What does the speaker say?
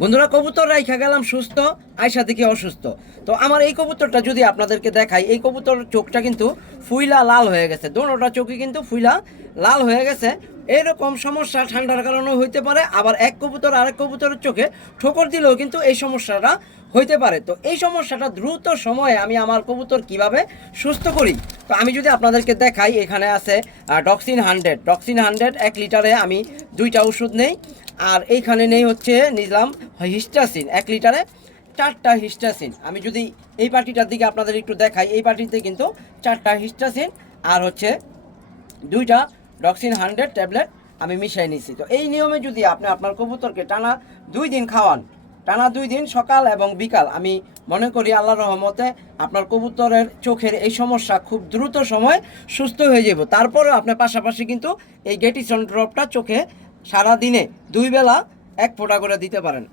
বন্ধুরা, কবুতর রাইখা গেলাম সুস্থ, আয়সা থেকে অসুস্থ। তো আমার এই কবুতরটা যদি আপনাদেরকে দেখাই, এই কবুতর চোখটা কিন্তু ফুইলা লাল হয়ে গেছে, দোনোটা চোখই কিন্তু ফুইলা লাল হয়ে গেছে। এরকম সমস্যা ঠান্ডার কারণেও হইতে পারে, আবার এক কবুতর আরেক কবুতরের চোখে ঠোকর দিলেও কিন্তু এই সমস্যাটা হইতে পারে। তো এই সমস্যাটা দ্রুত সময়ে আমি আমার কবুতর কিভাবে সুস্থ করি, তো আমি যদি আপনাদেরকে দেখাই, এখানে আছে ডক্সিন 100 1 লিটারে আমি 2টা ওষুধ নেই। আর এইখানে নেই হচ্ছে নিলাম হিস্টাসিন 1 লিটারে 4টা হিস্টাসিন। আমি যদি এই পার্টিটার দিকে আপনাদের একটু দেখাই, এই পার্টিতে কিন্তু 4টা হিস্টাসিন আর হচ্ছে 2টা ডক্সিন 100 ট্যাবলেট আমি মিশিয়ে নিয়েছি। তো এই নিয়মে যদি আপনি আপনার কবুতরকে টানা 2 দিন খাওয়ান, টানা 2 দিন সকাল এবং বিকাল, আমি মনে করি আল্লাহর রহমতে আপনার কবুতরের চোখের এই সমস্যা খুব দ্রুত সময় সুস্থ হয়ে যাব। তারপরেও আপনার পাশাপাশি কিন্তু এই গেটিসন ড্রপটা চোখে সারা দিনে 2 বেলা 1 ফোঁটা করে দিতে পারেন।